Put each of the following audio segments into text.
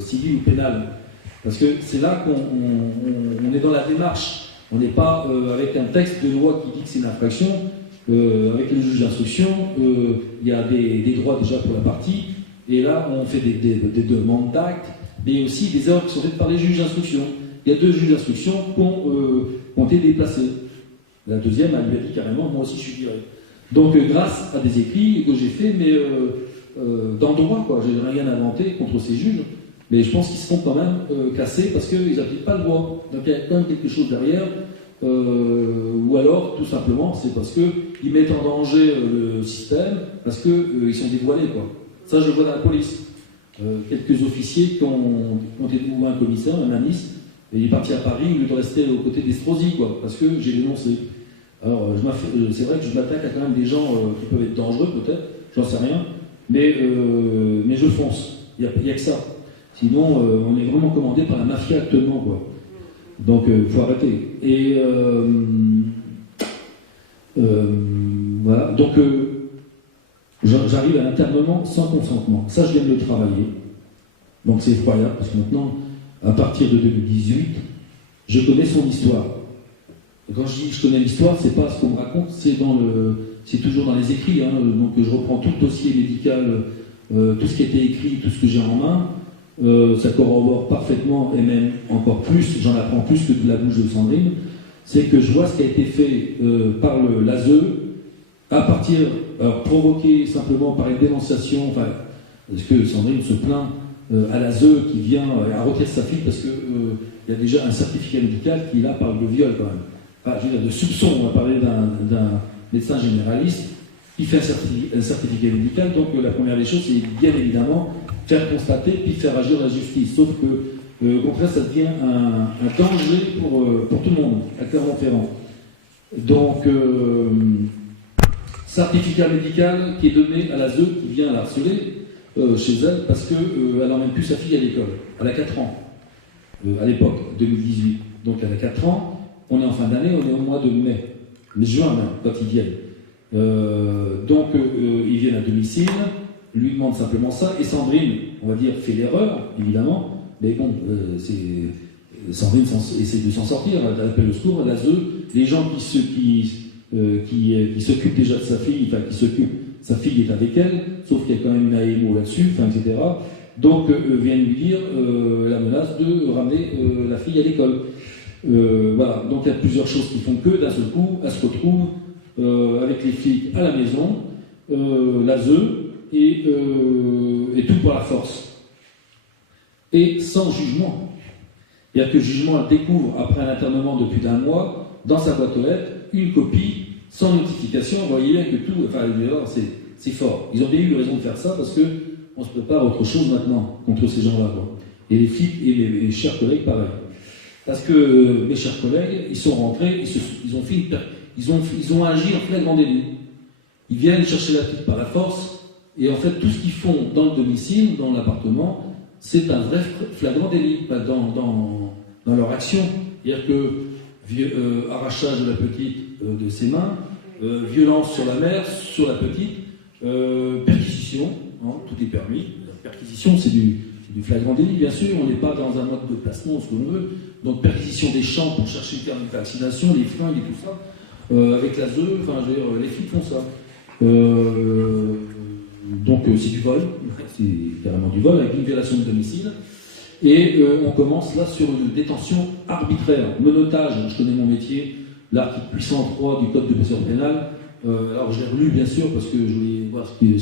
civile ou pénale. Parce que c'est là qu'on est dans la démarche. On n'est pas avec un texte de loi qui dit que c'est une infraction. Avec le juge d'instruction, il y a des droits déjà pour la partie. Et là, on fait des demandes d'actes, mais aussi des erreurs qui sont faites par les juges d'instruction. Il y a 2 juges d'instruction qui ont été déplacés. La deuxième, elle lui a dit carrément, moi aussi je suis viré. Donc, grâce à des écrits que j'ai faits, mais dans le droit, quoi. Je n'ai rien inventé contre ces juges, mais je pense qu'ils se font quand même casser parce qu'ils n'appliquent pas le droit. Donc, il y a quand même quelque chose derrière, ou alors, tout simplement, c'est parce qu'ils mettent en danger le système, parce qu'ils sont dévoilés, quoi. Ça, je le vois dans la police. Quelques officiers qui ont été ou un commissaire, un ministre, et il est parti à Paris au lieu de rester aux côtés d'Estrosi, quoi, parce que j'ai dénoncé. Alors, c'est vrai que je m'attaque à quand même des gens qui peuvent être dangereux, peut-être, j'en sais rien, mais je fonce. Il n'y a que ça. Sinon, on est vraiment commandé par la mafia actuellement, quoi. Donc, il faut arrêter. Et voilà. Donc, j'arrive à l'internement sans consentement. Ça, je viens de le travailler. Donc, c'est effroyable, parce que maintenant, à partir de 2018, je connais son histoire. Et quand je dis je connais l'histoire, c'est pas ce qu'on me raconte, c'est toujours dans les écrits. Hein. Donc, je reprends tout le dossier médical, tout ce qui a été écrit, tout ce que j'ai en main. Ça corrobore parfaitement, et même encore plus, j'en apprends plus que de la bouche de Sandrine, c'est que je vois ce qui a été fait par l'ASE, à partir, alors provoqué simplement par une dénonciation, enfin, parce que Sandrine se plaint à l'ASE qui vient à retirer sa fille parce qu'il y a déjà un certificat médical qui là parle de viol quand même. Enfin, je veux dire, de soupçon, on va parler d'un médecin généraliste qui fait un certificat médical, donc la première des choses, c'est bien évidemment faire constater puis faire agir la justice. Sauf que, au contraire, ça devient un danger pour tout le monde, à Clermont-Ferrand. Donc, certificat médical qui est donné à l'ASE qui vient la harceler chez elle parce qu'elle n'emmène plus sa fille à l'école. Elle a 4 ans, à l'époque, 2018. Donc, elle a 4 ans. On est en fin d'année, on est au mois de mai. Mais juin, même, quand ils viennent. Donc, ils viennent à domicile, lui demande simplement ça, et Sandrine, on va dire, fait l'erreur, évidemment, mais bon, Sandrine essaie de s'en sortir, elle appelle le secours, l'ASE, les gens qui s'occupent déjà de sa fille, enfin, sa fille est avec elle, sauf qu'il y a quand même une AEMO là-dessus, enfin, etc. Donc, viennent lui dire la menace de ramener la fille à l'école. Voilà, donc il y a plusieurs choses qui font que, d'un seul coup, elle se retrouve avec les flics à la maison, l'ASE, et tout par la force. Et sans jugement. C'est-à-dire que le jugement, elle découvre, après un internement de plus d'1 mois, dans sa boîte aux lettres, une copie, sans notification. Vous voyez bien que tout, enfin, c'est fort. Ils ont bien eu raison de faire ça, parce qu'on se prépare à autre chose maintenant, contre ces gens-là. Et les flics et les chers collègues, pareil. Parce que mes chers collègues, ils sont rentrés, ils ont agi en flagrant délit. Ils viennent chercher la petite par la force, et en fait, tout ce qu'ils font dans le domicile, dans l'appartement, c'est un vrai flagrant délit dans leur action. C'est-à-dire que arrachage de la petite de ses mains, violence sur la mère, sur la petite, perquisition, hein, tout est permis. La perquisition, c'est du flagrant délit, bien sûr, on n'est pas dans un mode de placement, ce qu'on veut. Donc, perquisition des champs pour chercher le carnet de vaccination, les fringues et tout ça. Avec l'ASE, enfin, je veux dire, les flics font ça. Donc, c'est du vol, c'est carrément du vol, avec une violation de domicile. Et on commence là sur une détention arbitraire. Menottage, je connais mon métier, l'article 803 du Code de procédure pénale. Alors, je l'ai relu, bien sûr, parce que je voulais voir ce que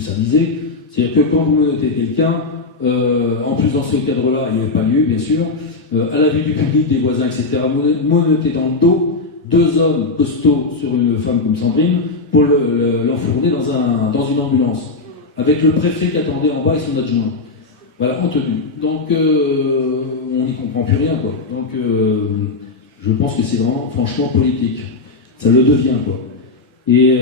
ça disait. C'est-à-dire que quand vous menotez quelqu'un, en plus dans ce cadre-là, il n'y avait pas lieu, bien sûr, à la vue du public, des voisins, etc., menotter dans le dos 2 hommes costauds sur une femme comme Sandrine pour l'enfourner dans une ambulance, avec le préfet qui attendait en bas et son adjoint. Voilà, en tenue. Donc, on n'y comprend plus rien, quoi. Donc, je pense que c'est vraiment, franchement, politique. Ça le devient, quoi. Et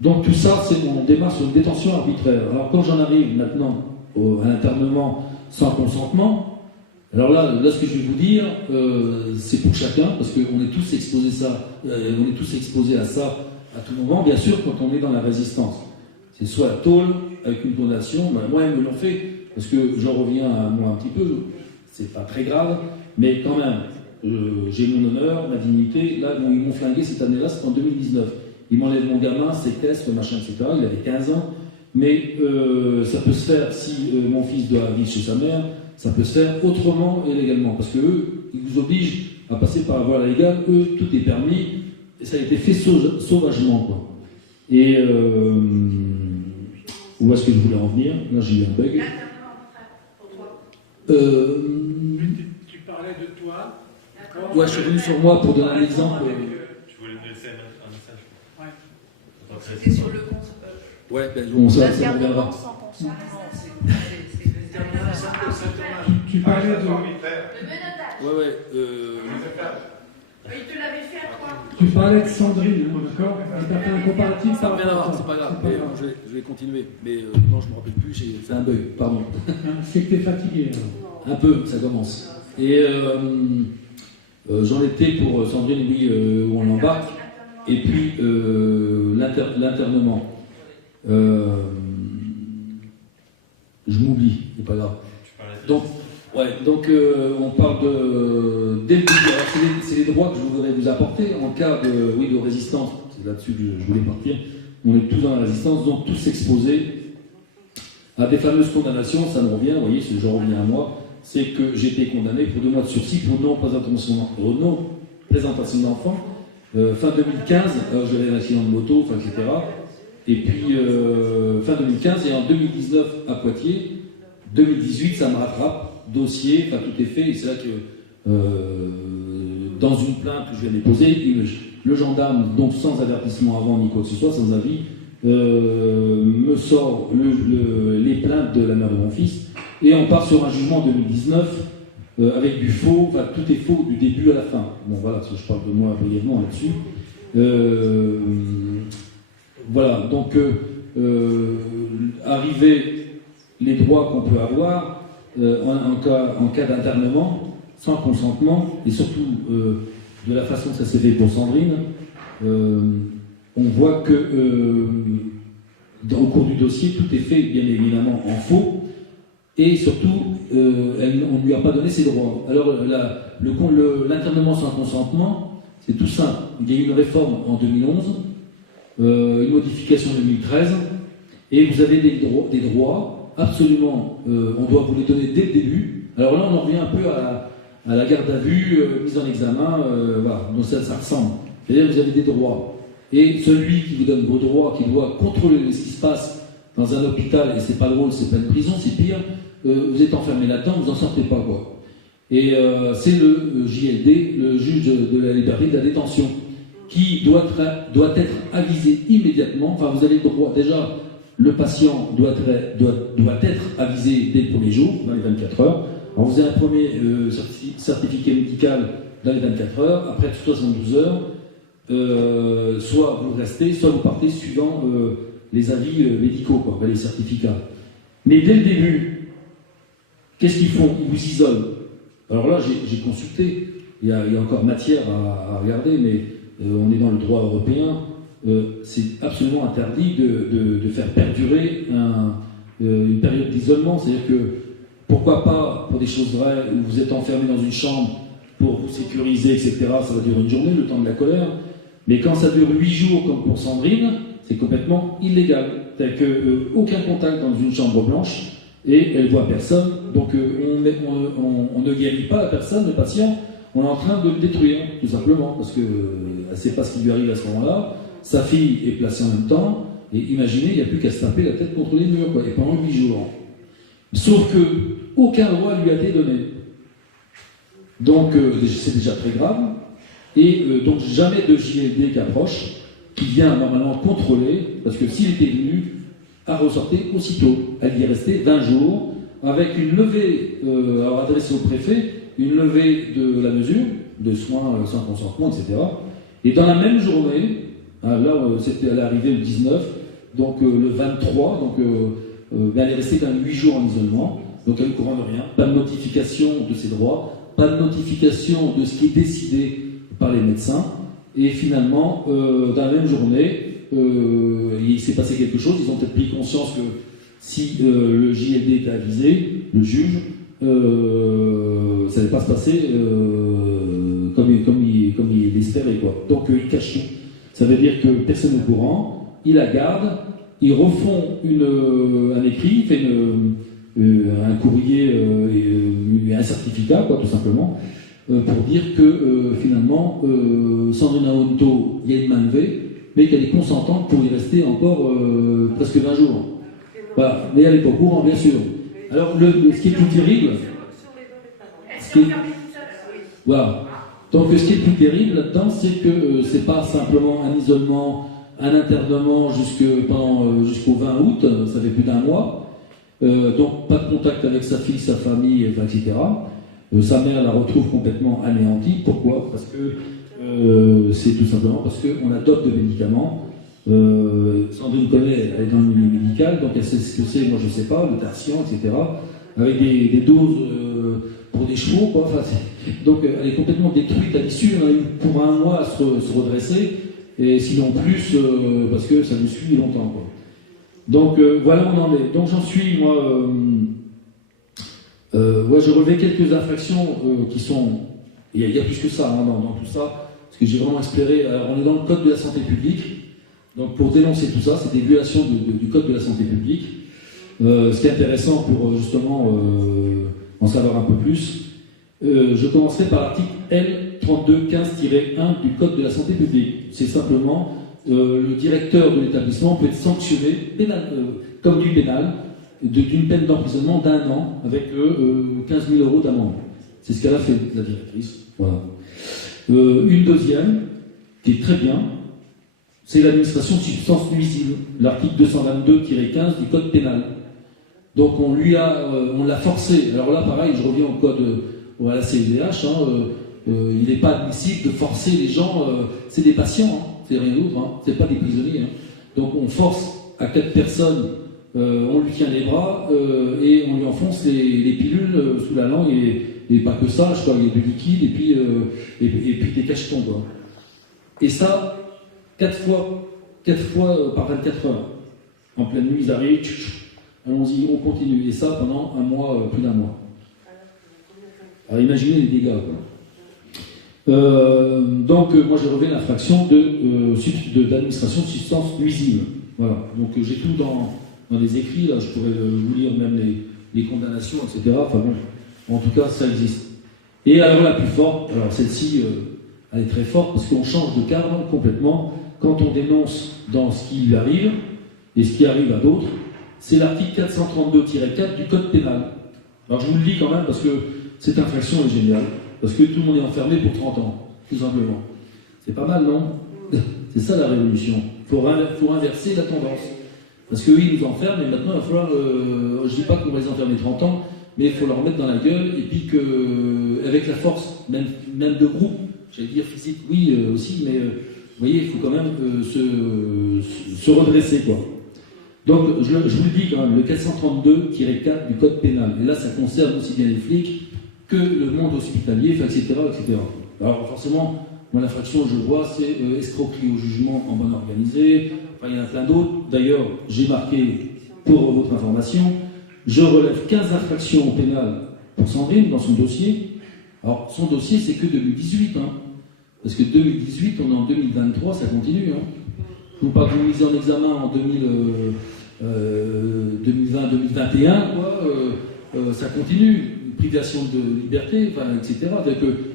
donc, tout ça, on démarre sur une détention arbitraire. Alors, quand j'en arrive maintenant à l'internement sans consentement, alors là, ce que je vais vous dire, c'est pour chacun, parce qu'on est tous exposés à ça à tout moment, bien sûr, quand on est dans la résistance. C'est soit la tôle avec une condamnation, moi ils me l'ont fait, parce que j'en reviens à moi un petit peu, c'est pas très grave, mais quand même, j'ai mon honneur, ma dignité. Là, bon, ils m'ont flingué cette année-là, c'était en 2019. Ils m'enlèvent mon gamin, séquestre, machin, etc. Il avait 15 ans. Mais ça peut se faire si mon fils doit vivre chez sa mère, ça peut se faire autrement et légalement. Parce qu'eux, ils vous obligent à passer par la voie légale. Eux, tout est permis. Et ça a été fait sauvagement, quoi. Et où est-ce que je voulais en venir? Là, j'ai eu un bug. Tu parlais de toi. Ouais, je suis revenu sur moi pour donner un exemple. Tu voulais me laisser un message? Ouais. C'était sur le compte. Ouais, ben bon, ça reviendra. Sans consentement. Tu parlais de. Le menottage. Ouais. Il te l'avait fait à toi. Tu parlais de Sandrine, hein, d'accord? Tu as fait un comparatif Ça par n'a rien à voir, c'est rapport pas à grave. ça. Mais, je vais continuer. Mais non, je me rappelle plus, j'ai fait un bug, pardon. C'est que tu es fatigué. Alors. Un peu, ça commence. Et j'en étais pour Sandrine, oui, où on l'embarque. Et puis l'internement. Je m'oublie, c'est pas grave. Donc, on parle de. Dès le début, alors c'est les droits que je voudrais vous apporter en cas de résistance. C'est là-dessus que je voulais partir. On est tous dans la résistance, donc tous exposés à des fameuses condamnations. Ça me revient, vous voyez, j'en reviens à moi. C'est que j'ai été condamné pour 2 mois de sursis pour non-présentation d'enfant. Fin 2015, j'avais un accident de moto, etc. Et puis, fin 2015, et en 2019 à Poitiers, 2018, ça me rattrape. Dossier, tout est fait, et c'est là que, dans une plainte que je viens déposer, le gendarme, donc sans avertissement avant ni quoi que ce soit, sans avis, me sort les plaintes de la mère de mon fils, et on part sur un jugement en 2019 avec du faux, tout est faux du début à la fin. Bon voilà, je parle de moi brièvement là-dessus. Voilà, donc arriver les droits qu'on peut avoir en cas d'internement, sans consentement, et surtout de la façon que ça s'est fait pour Sandrine, on voit que au cours du dossier, tout est fait bien évidemment en faux, et surtout, on ne lui a pas donné ses droits. Alors l'internement sans consentement, c'est tout simple. Il y a eu une réforme en 2011, une modification en 2013, et vous avez des droits. Absolument, on doit vous les donner dès le début. Alors là, on en revient un peu à la garde à vue, mise en examen, voilà, donc ça ressemble. C'est-à-dire que vous avez des droits. Et celui qui vous donne vos droits, qui doit contrôler ce qui se passe dans un hôpital, et c'est pas drôle, c'est pas une prison, c'est pire, vous êtes enfermé là-dedans, vous n'en sortez pas, quoi. Et c'est le JLD, le juge de la liberté de la détention, qui doit être avisé immédiatement. Enfin, vous avez le droit, déjà, le patient doit être avisé dès le premier jour, dans les 24 heures. Alors vous avez un premier certificat médical dans les 24 heures, après 72 heures, soit vous restez, soit vous partez suivant les avis médicaux, quoi, les certificats. Mais dès le début, qu'est-ce qu'ils font? Ils vous isolent. Alors là, j'ai consulté, il y a encore matière à regarder, mais on est dans le droit européen. C'est absolument interdit de faire perdurer une période d'isolement. C'est-à-dire que, pourquoi pas, pour des choses vraies, où vous êtes enfermé dans une chambre pour vous sécuriser, etc., ça va durer une journée, le temps de la colère. Mais quand ça dure 8 jours, comme pour Sandrine, c'est complètement illégal. C'est-à-dire qu'aucun contact dans une chambre blanche, et elle ne voit personne. Donc on ne guérit pas la personne, le patient, on est en train de le détruire, tout simplement, parce qu'elle ne sait pas ce qui lui arrive à ce moment-là. Sa fille est placée en même temps, et imaginez, il n'y a plus qu'à se taper la tête contre les murs, quoi, et pendant 8 jours. Sauf que aucun droit lui a été donné. Donc c'est déjà très grave, et donc jamais de JLD qui approche, qui vient normalement contrôler, parce que s'il était venu, à ressortir aussitôt. Elle y est restée 20 jours, avec une levée, alors adressée au préfet, une levée de la mesure, de soins sans consentement, etc. Et dans la même journée, là, elle est arrivée le 19, donc le 23, donc elle est restée quand même 8 jours en isolement, donc elle ne couronne rien, pas de notification de ses droits, pas de notification de ce qui est décidé par les médecins, et finalement, dans la même journée, il s'est passé quelque chose, ils ont peut-être pris conscience que si le JLD était avisé, le juge, ça n'allait pas se passer comme il l'espérait, quoi. Donc il cache tout. Ça veut dire que personne n'est au courant, ils la gardent, ils refont un écrit, fait un courrier et un certificat, quoi, tout simplement, pour dire que finalement, Sandrine Aonto, il y a une main levée, mais qu'elle est consentante pour y rester encore presque 20 jours. Voilà. Mais elle n'est pas au courant, bien sûr. Alors, ce qui est plus terrible, voilà. Donc, ce qui est plus terrible là-dedans, c'est que c'est pas simplement un isolement, un internement jusqu'au 20 août, ça fait plus d'1 mois. Donc, pas de contact avec sa fille, sa famille, etc. Sa mère la retrouve complètement anéantie. Pourquoi? Parce que c'est tout simplement parce qu'on adopte des médicaments. Sandrine connaît, elle est dans le milieu médical, donc elle sait ce que c'est, moi je ne sais pas, le Tertian, etc. Avec des doses pour des chevaux, quoi. Enfin, donc elle est complètement détruite à l'issue, on a eu pour 1 mois à se redresser, et sinon plus, parce que ça nous suit longtemps, quoi. Donc voilà où on en est. Donc j'en suis, moi, j'ai relevé quelques infractions qui sont, il y a plus que ça hein, dans tout ça, parce que j'ai vraiment espéré, alors on est dans le code de la santé publique, donc pour dénoncer tout ça, c'est des violations du code de la santé publique. Ce qui est intéressant pour justement en savoir un peu plus, je commencerai par l'article L3215-1 du code de la santé publique. C'est simplement le directeur de l'établissement peut être sanctionné comme du pénal, d'une peine d'emprisonnement d'1 an avec 15 000 € d'amende. C'est ce qu'elle a fait, la directrice. Voilà. Une deuxième, qui est très bien, c'est l'administration de substances nuisibles, l'article 222-15 du code pénal. Donc on l'a forcé. Alors là, pareil, je reviens au code, à la CEDH, il n'est pas admissible de forcer les gens, c'est des patients, hein, c'est rien d'autre, hein, c'est pas des prisonniers. Hein. Donc on force à 4 personnes, on lui tient les bras et on lui enfonce les pilules sous la langue et pas que ça, je crois, il y a du liquide et puis des cachetons, quoi. Et ça, 4 fois par 24 heures. En pleine nuit, ils arrivent, allons-y, on continue. Et ça pendant 1 mois, plus d'1 mois. Alors imaginez les dégâts, quoi. Donc, moi j'ai relevé l'infraction d'administration de substances nuisibles. Voilà. Donc j'ai tout dans les écrits, là, je pourrais vous lire même les condamnations, etc. Enfin bon, en tout cas, ça existe. Et alors la plus forte, alors celle-ci, elle est très forte parce qu'on change de cadre complètement quand on dénonce dans ce qui lui arrive et ce qui arrive à d'autres. C'est l'article 432-4 du code pénal. Alors je vous le lis quand même parce que cette infraction est géniale. Parce que tout le monde est enfermé pour 30 ans, tout simplement. C'est pas mal, non? C'est ça la révolution. Il faut inverser la tendance. Parce qu'eux, ils nous enferment, et maintenant, il va falloir... je dis pas qu'on va les enfermer 30 ans, mais il faut leur mettre dans la gueule, et puis avec la force, même de groupe, j'allais dire physique, oui, aussi, mais vous voyez, il faut quand même se redresser, quoi. Donc, je vous le dis quand même, le 432-4 du code pénal, et là, ça concerne aussi bien les flics que le monde hospitalier, etc., etc. Alors, forcément, moi, l'infraction que je vois, c'est escroquerie au jugement en bonne organisée. Enfin, il y en a plein d'autres. D'ailleurs, j'ai marqué, pour votre information, je relève 15 infractions au pénal pour Sandrine dans son dossier. Alors, son dossier, c'est que 2018, hein. Parce que 2018, on est en 2023, ça continue, hein. Je ne veux pas que vous mise en examen en 2020-2021, quoi. Ça continue. Privation de liberté, enfin, etc.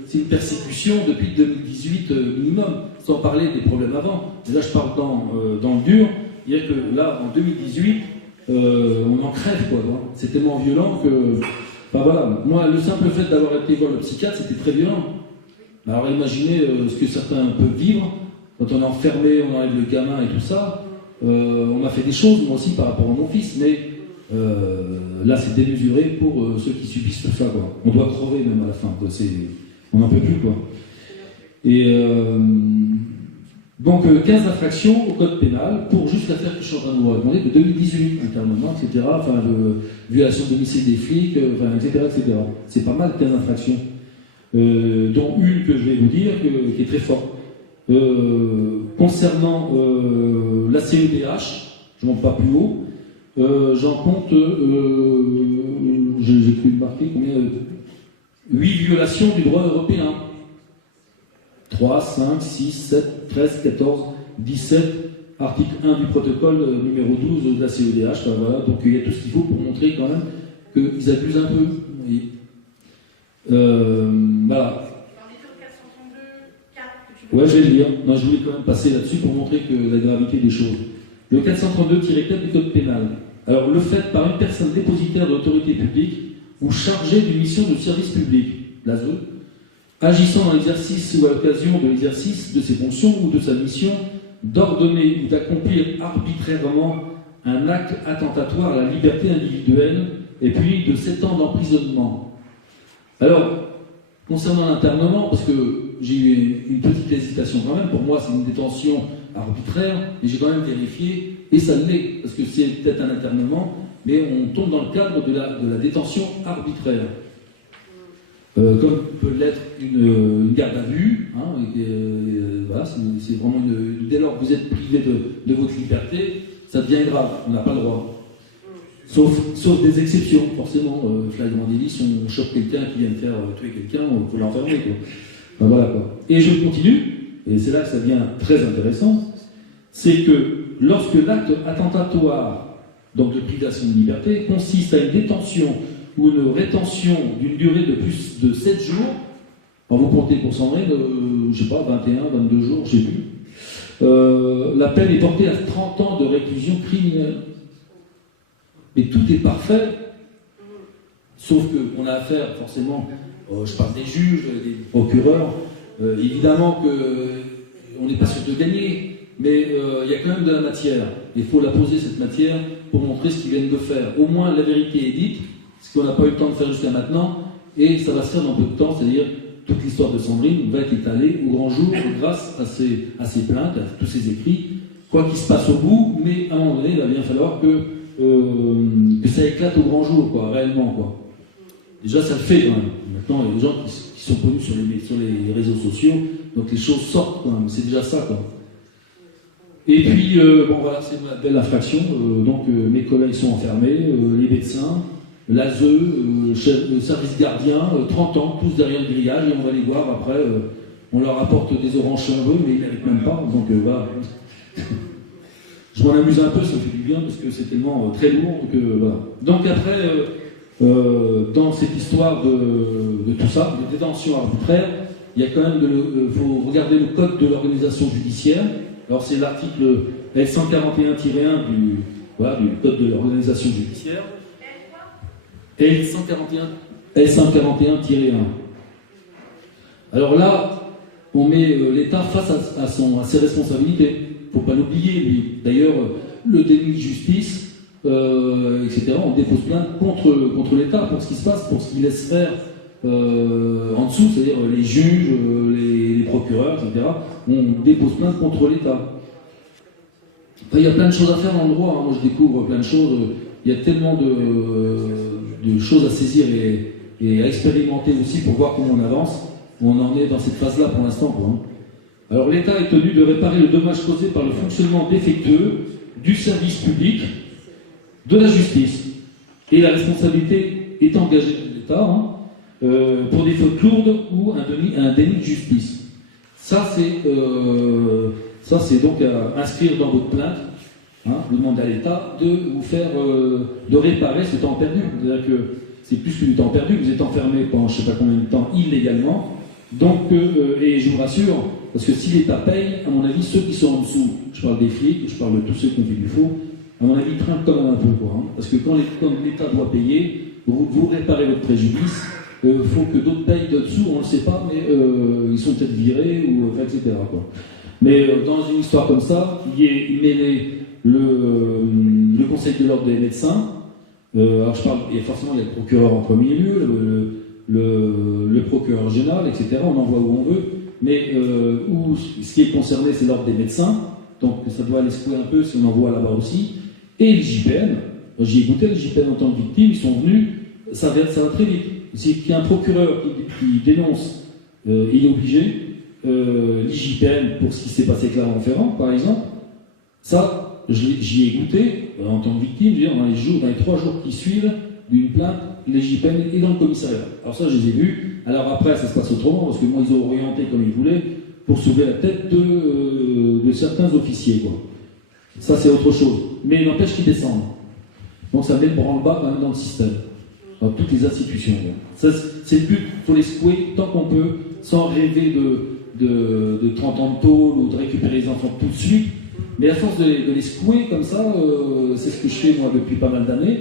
C'est une persécution depuis 2018 minimum, sans parler des problèmes avant. Et là, je parle dans le dur. Il y a que là, en 2018, on en crève, quoi. Hein. C'est tellement violent que... Enfin, voilà. Moi, le simple fait d'avoir été voir le psychiatre, c'était très violent. Alors, imaginez ce que certains peuvent vivre quand on est enfermé, on enlève le gamin et tout ça. On m'a fait des choses, moi aussi, par rapport à mon fils, mais... là, c'est démesuré pour ceux qui subissent tout ça, quoi. On doit crever même à la fin, quoi. On n'en peut plus, quoi. Et donc 15 infractions au code pénal pour juste l'affaire que je suis en train de vous raconter de 2018, internement, etc. Enfin, violation de domicile des flics, enfin, etc., etc. C'est pas mal 15 infractions, dont une que je vais vous dire qui est très forte. Concernant la CEDH, je ne monte pas plus haut, j'en compte, j'ai pu marquer combien 8 violations du droit européen. 3, 5, 6, 7, 13, 14, 17, article 1 du protocole numéro 12 de la CEDH. Ben voilà, donc il y a tout ce qu'il faut pour montrer quand même qu'ils abusent un peu. Oui. Voilà. Ouais, je vais le lire. Non, je voulais quand même passer là-dessus pour montrer que la gravité des choses. Le 432-4 du Code pénal. Alors, le fait par une personne dépositaire de l'autorité publique ou chargée d'une mission de service public, l'ASE, agissant dans l'exercice ou à l'occasion de l'exercice de ses fonctions ou de sa mission, d'ordonner ou d'accomplir arbitrairement un acte attentatoire à la liberté individuelle et puis de 7 ans d'emprisonnement. Alors, concernant l'internement, parce que j'ai eu une petite hésitation quand même, pour moi c'est une détention arbitraire, mais j'ai quand même vérifié, et ça l'est, parce que c'est peut-être un internement, mais on tombe dans le cadre de la détention arbitraire. Comme peut l'être une garde à vue, hein, voilà, c'est vraiment dès lors que vous êtes privé de votre liberté, ça devient grave, on n'a pas le droit. Sauf des exceptions, forcément. Flagrant délit, si on chope quelqu'un qui vient de faire tuer quelqu'un, il faut l'enfermer. Enfin, voilà, quoi. Et je continue, et c'est là que ça devient très intéressant, c'est que lorsque l'acte attentatoire, donc de privation de liberté, consiste à une détention ou une rétention d'une durée de plus de 7 jours, vous comptez pour Sandrine, je sais pas, 21, 22 jours, je sais plus, la peine est portée à 30 ans de réclusion criminelle. Mais tout est parfait, sauf qu'on a affaire forcément, je parle des juges, des procureurs, évidemment qu'on n'est pas sûr de gagner, mais il y a quand même de la matière. Il faut la poser, cette matière, pour montrer ce qu'ils viennent de faire. Au moins la vérité est dite, ce qu'on n'a pas eu le temps de faire jusqu'à maintenant, et ça va se faire dans peu de temps, c'est-à-dire toute l'histoire de Sandrine va être étalée au grand jour grâce à ses plaintes, à tous ses écrits, quoi qu'il se passe au bout, mais à un moment donné, il va bien falloir que ça éclate au grand jour, quoi, réellement, quoi. Déjà, ça le fait quand même. Maintenant, il y a des gens qui sont connus sur les réseaux sociaux, donc les choses sortent quand même. C'est déjà ça, quoi. Et puis, bon, voilà, c'est une belle infraction. Donc, mes collègues sont enfermés, les médecins, l'ASE, le service gardien, 30 ans, tous derrière le grillage, et on va les voir après. On leur apporte des oranges cheveux, mais ils ne méritent même pas. Donc, voilà. Je m'en amuse un peu, ça me fait du bien, parce que c'est tellement très lourd que voilà. Donc après, dans cette histoire de tout ça, de détention arbitraire, il y a quand même faut regarder le code de l'organisation judiciaire. Alors c'est l'article L141-1 du code de l'organisation judiciaire. L141-1. Alors là, on met l'État face à ses responsabilités. Il ne faut pas l'oublier, lui. D'ailleurs, le déni de justice, etc., on dépose plainte contre l'État pour ce qui se passe, pour ce qu'il laisse faire en dessous, c'est-à-dire les juges, les procureurs, etc. On dépose plainte contre l'État. Enfin, il y a plein de choses à faire dans le droit. Hein. Moi, je découvre plein de choses. Il y a tellement de choses à saisir et à expérimenter aussi pour voir comment on avance. On en est dans cette phase-là pour l'instant, quoi. Hein. Alors l'État est tenu de réparer le dommage causé par le fonctionnement défectueux du service public, de la justice. Et la responsabilité est engagée de l'État pour des fautes lourdes ou un déni de justice. Ça c'est donc à inscrire dans votre plainte. Vous demandez à l'État de vous faire, de réparer ce temps perdu. C'est-à-dire que c'est plus que du temps perdu. Vous êtes enfermé pendant je ne sais pas combien de temps illégalement. Donc, et je vous rassure, parce que si l'État paye, à mon avis, ceux qui sont en dessous, je parle des flics, je parle de tous ceux qui ont fait du faux, à mon avis, trinquent quand même un peu, quoi. Hein. Parce que quand l'État doit payer, vous réparez votre préjudice, il faut que d'autres payent de dessous, on ne le sait pas, mais ils sont peut-être virés, etc. Quoi. Mais dans une histoire comme ça, il est mêlé le Conseil de l'ordre des médecins, alors je parle, et forcément il y a le procureur en premier lieu, le procureur général, etc. On envoie où on veut, mais ce qui est concerné, c'est l'ordre des médecins, donc ça doit aller secouer un peu si on envoie là-bas aussi, et l'IJPN. J'y ai goûté, l'IJPN en tant que victime, ils sont venus, ça va très vite. S'il y a un procureur qui dénonce, il est obligé, l'IJPN pour ce qui s'est passé à Clermont-Ferrand, par exemple, ça, j'y ai goûté en tant que victime, je veux dire, dans les 3 jours qui suivent d'une plainte, l'IJPN est dans le commissariat. Alors ça, je les ai vus. Alors après, ça se passe autrement, parce que moi, ils ont orienté comme ils voulaient pour sauver la tête de certains officiers, quoi. Ça, c'est autre chose. Mais il n'empêche qu'ils descendent. Donc ça met le branle-bas quand même dans le système, dans toutes les institutions. Ça, c'est le but, il faut les secouer tant qu'on peut, sans rêver de 30 ans de tôle ou de récupérer les enfants tout de suite. Mais à force de les secouer comme ça, c'est ce que je fais moi depuis pas mal d'années,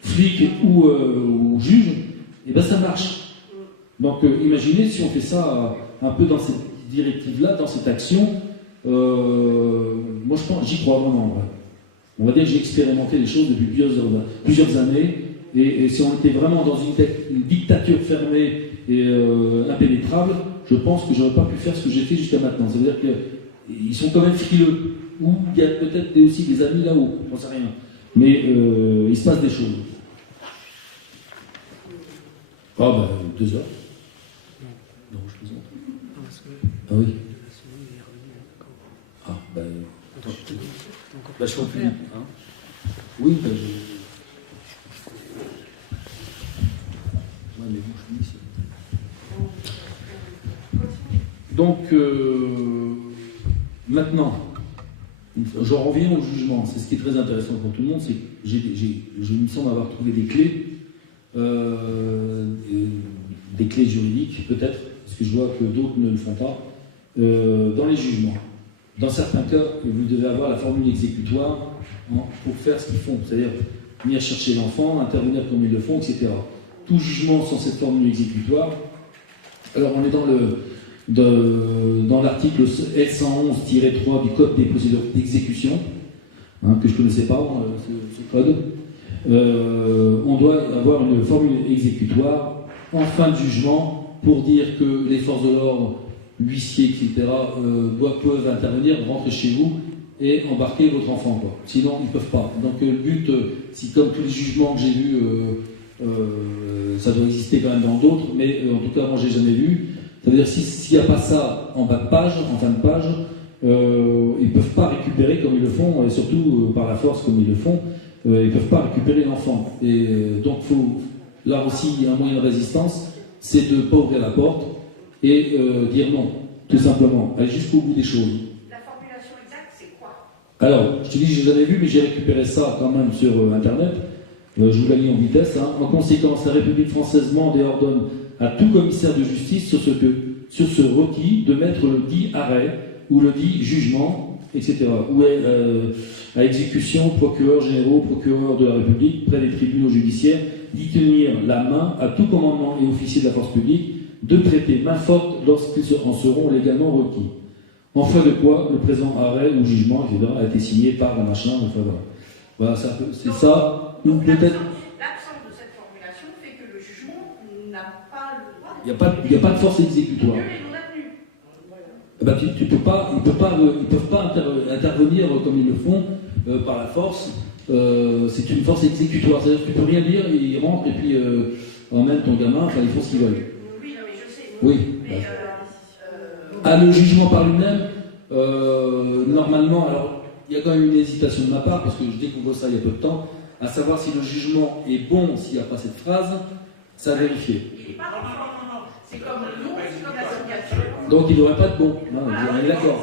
flic ou juge, et ben ça marche. Donc imaginez si on fait ça un peu dans cette directive-là, dans cette action, moi je pense, j'y crois vraiment. Ouais. On va dire que j'ai expérimenté les choses depuis plusieurs années, et si on était vraiment dans une dictature fermée et impénétrable, je pense que j'aurais pas pu faire ce que j'ai fait jusqu'à maintenant. Ça veut dire qu'ils sont quand même frileux, ou il y a peut-être aussi des amis là-haut, j'en sais rien. Mais il se passe des choses. Ah ben, 2 heures. Non, je plaisante. Ah oui. Ah ben, je suis en public. Hein. Oui, ben je... Ouais, mais bon, je finis ici. Donc, maintenant, je reviens au jugement. C'est ce qui est très intéressant pour tout le monde, c'est que je me semble avoir trouvé des clés, des clés juridiques peut-être, parce que je vois que d'autres ne le font pas, dans les jugements. Dans certains cas, vous devez avoir la formule exécutoire pour faire ce qu'ils font, c'est-à-dire venir chercher l'enfant, intervenir comme ils le font, etc. Tout jugement sans cette formule exécutoire. Alors on est dans l'article L111-3 du Code des procédures d'exécution, que je ne connaissais pas, ce code. On doit avoir une formule exécutoire en fin de jugement pour dire que les forces de l'ordre, l'huissier, etc., peuvent intervenir, rentrer chez vous et embarquer votre enfant, quoi. Sinon, ils ne peuvent pas. Donc le but, si comme tous les jugements que j'ai vus, ça doit exister quand même dans d'autres, mais en tout cas, moi, je n'ai jamais vu. Ça veut dire s'il n'y a pas ça en bas de page, en fin de page, ils ne peuvent pas récupérer comme ils le font, et surtout par la force comme ils le font, ils ne peuvent pas récupérer l'enfant. Et donc, là aussi, il y a un moyen de résistance, c'est de ne pas ouvrir la porte et dire non, tout simplement, aller jusqu'au bout des choses. La formulation exacte, c'est quoi? Alors, je te dis, je l'ai jamais vu, mais j'ai récupéré ça quand même sur Internet. Je vous la lis en vitesse. En conséquence, la République française demande et ordonne à tout commissaire de justice sur ce requis de mettre le dit arrêt ou le dit jugement, etc. Ou à exécution, procureurs généraux, procureurs de la République, près des tribunaux judiciaires, d'y tenir la main à tout commandement et officier de la force publique, de traiter main forte lorsqu'ils en seront légalement requis. En fin de quoi, le présent arrêt ou jugement, etc., a été signé par un machin, enfin voilà. Voilà, c'est ça, ou peut-être... L'absence de cette formulation fait que le jugement n'a pas le droit... Il n'y a pas de force exécutoire. Eh ben, ils ne peuvent pas intervenir comme ils le font par la force. C'est une force exécutoire. C'est-à-dire que tu ne peux rien dire, ils rentrent et puis emmènent ton gamin, enfin ils font ce qu'ils veulent. Oui, non, mais je sais. Oui. Le jugement par lui-même, normalement, alors il y a quand même une hésitation de ma part, parce que je découvre ça il y a peu de temps, à savoir si le jugement est bon s'il n'y a pas cette phrase, ça a vérifié. Il n'est pas bon. C'est comme le nom, c'est comme la signature. Donc il ne devrait pas être bon. Non, on est d'accord.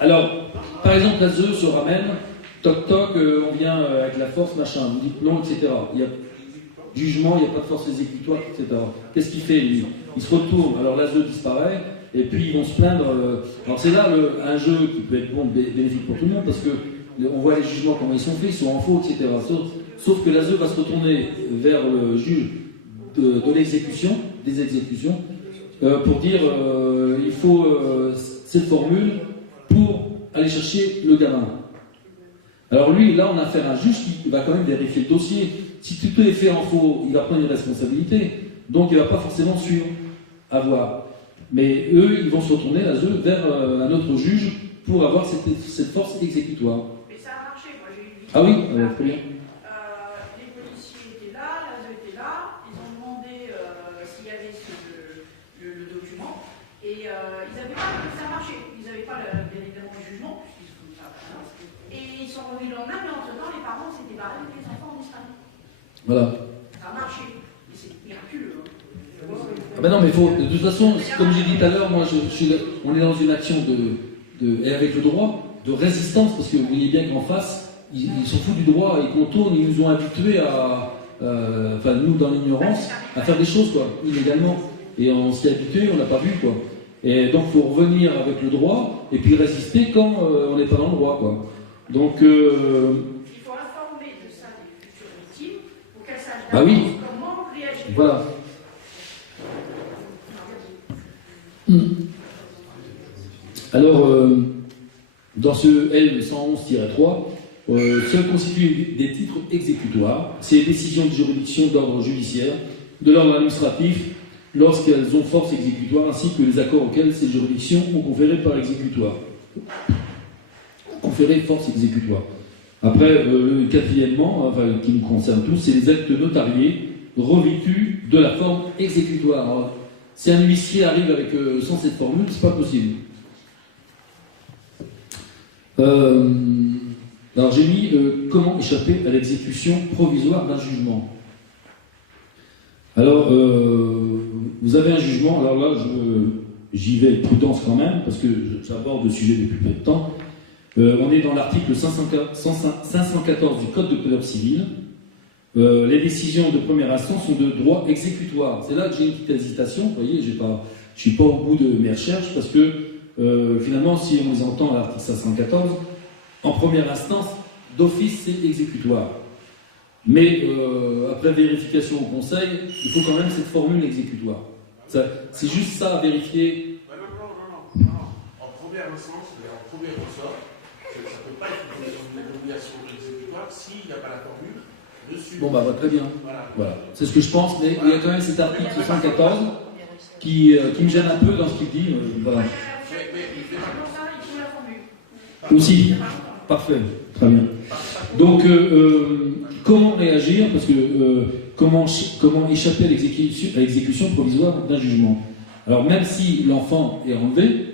Alors, par exemple, la ZEU se ramène, toc toc, on vient avec la force, machin, vous dites non, etc. Il y a jugement, il n'y a pas de force exécutoire, etc. Qu'est-ce qu'il fait, lui? Il se retourne, alors la ZEU disparaît, et puis ils vont se plaindre. Alors c'est là un jeu qui peut être bon, bénéfique pour tout le monde, parce que on voit les jugements, comment ils sont faits, ils sont en faux, etc. Sauf que la ZEU va se retourner vers le juge de l'exécution, des exécutions, pour dire il faut cette formule pour aller chercher le gamin. Alors lui, là, on a affaire à un juge qui va quand même vérifier le dossier. Si tout est fait en faux, il va prendre une responsabilité, donc il ne va pas forcément suivre, avoir. Mais eux, ils vont se retourner, la ZEU, vers un autre juge pour avoir cette force exécutoire. Mais ça a marché, moi j'ai eu une vidéo. Ah oui, très bien. Les policiers étaient là, la ZEU était là, ils ont demandé s'il y avait Et ils n'avaient pas ça marché. Ils n'avaient pas bien évidemment le jugement, puisqu'ils font ça à la balance. Et ils sont revenus le lendemain, mais entre-temps, les parents s'étaient barrés avec les enfants en Espagne. Voilà. Ça a marché. Et c'est miraculeux. Ah ben non, mais faut, de toute façon, comme j'ai dit tout à l'heure, moi, on est dans une action et avec le droit, de résistance, parce que vous voyez bien qu'en face, ils s'en foutent du droit, ils contournent, ils nous ont habitués à, enfin nous dans l'ignorance, à faire des choses, quoi, illégalement. Et on s'y est habitué, on n'a pas vu, quoi. Et donc, il faut revenir avec le droit, et puis résister quand on n'est pas dans le droit, quoi. Donc... Il faut informer de ça les futures victimes, pour qu'elles sachent bah oui. comment réagir. Voilà. Alors, dans ce L111-3, se constituent des titres exécutoires, ces décisions de juridiction d'ordre judiciaire, de l'ordre administratif, lorsqu'elles ont force exécutoire, ainsi que les accords auxquels ces juridictions ont conféré par exécutoire. Conféré force exécutoire. Après, le quatrièmement, enfin, qui nous concerne tous, c'est les actes notariés revêtus de la forme exécutoire. Alors, si un huissier arrive avec sans cette formule, c'est pas possible. Alors j'ai mis comment échapper à l'exécution provisoire d'un jugement. Alors vous avez un jugement, alors là j'y vais prudence quand même, parce que j'aborde le sujet depuis peu de temps. On est dans l'article 514 du Code de procédure civile. Les décisions de première instance sont de droit exécutoire. C'est là que j'ai une petite hésitation, vous voyez, je ne suis pas au bout de mes recherches, parce que finalement, si on les entend à l'article 514, en première instance, d'office, c'est exécutoire. Mais après vérification au Conseil, il faut quand même cette formule exécutoire. C'est juste ça à vérifier. Non. En première instance, en premier ressort, ça ne peut pas être une dénomination exécutoire s'il n'y a pas la formule dessus. Bon, bah très bien. Voilà. C'est ce que je pense, mais il y a quand même cet article 514 qui me gêne un peu dans ce qu'il dit. Voilà. Aussi. Parfait. Très bien. Donc, comment réagir? Parce que comment échapper à l'exécution provisoire d'un jugement? Alors, même si l'enfant est enlevé,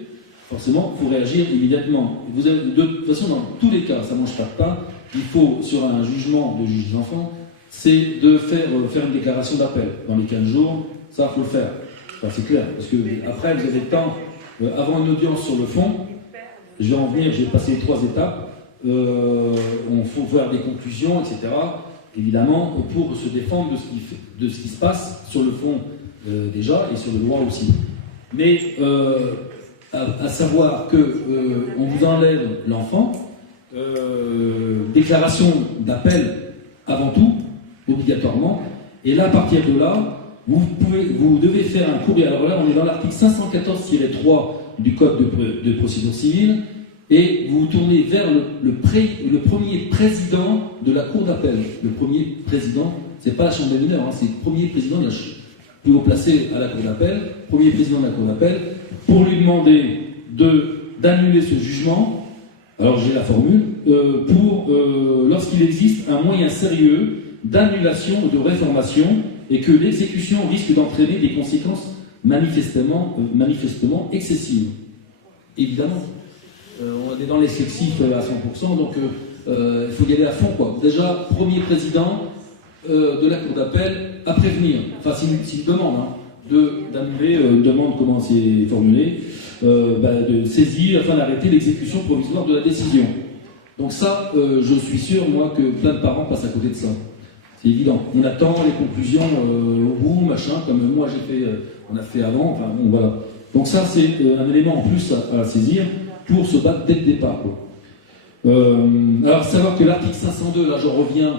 forcément, il faut réagir immédiatement. Vous avez, de toute façon, dans tous les cas, ça ne mange pas de pain. Il faut, sur un jugement de juge d'enfant, c'est de faire une déclaration d'appel. Dans les 15 jours, ça, il faut le faire. Enfin, c'est clair. Parce que après, vous avez le temps, avant une audience sur le fond, je vais en venir, je vais passer les 3 étapes. On faut voir des conclusions, etc. Évidemment, pour se défendre de ce qui se passe sur le fond déjà et sur le droit aussi. Mais à savoir que on vous enlève l'enfant, déclaration d'appel avant tout, obligatoirement. Et là, à partir de là, vous devez faire un courrier. Alors là, on est dans l'article 514-3 du Code de procédure civile. Et vous vous tournez vers le premier président de la cour d'appel. Le premier président, c'est pas la chambre des mineurs, hein, c'est le premier président de la plus haut placé à la cour d'appel, premier président de la cour d'appel, pour lui demander d'annuler ce jugement. Alors j'ai la formule, lorsqu'il existe un moyen sérieux d'annulation ou de réformation et que l'exécution risque d'entraîner des conséquences manifestement excessives. Évidemment. On est dans les sexifs à 100%, donc il faut y aller à fond, quoi. Déjà, premier président de la cour d'appel à prévenir, enfin s'il demande d'annuler, demande comment c'est formulé, de saisir afin d'arrêter l'exécution provisoire de la décision. Donc ça, je suis sûr, moi, que plein de parents passent à côté de ça. C'est évident. On attend les conclusions au bout, machin, comme moi on a fait avant, enfin bon, voilà. Donc ça, c'est un élément en plus à saisir pour se battre dès le départ, quoi. Alors, savoir que l'article 502, là je reviens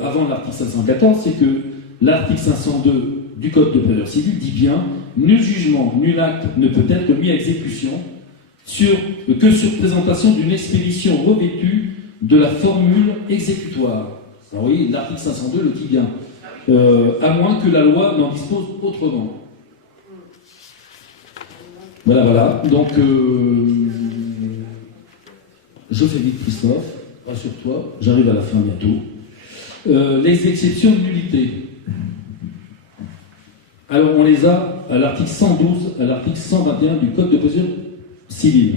avant l'article 514, c'est que l'article 502 du Code de procédure civile dit bien « Nul jugement, nul acte ne peut être mis à exécution que sur présentation d'une expédition revêtue de la formule exécutoire. » Alors oui, l'article 502 le dit bien. À moins que la loi n'en dispose autrement. Voilà. Donc, je fais vite, Christophe. Rassure-toi, j'arrive à la fin bientôt. Les exceptions de nullité. Alors on les a à l'article 112, à l'article 121 du Code de procédure civile.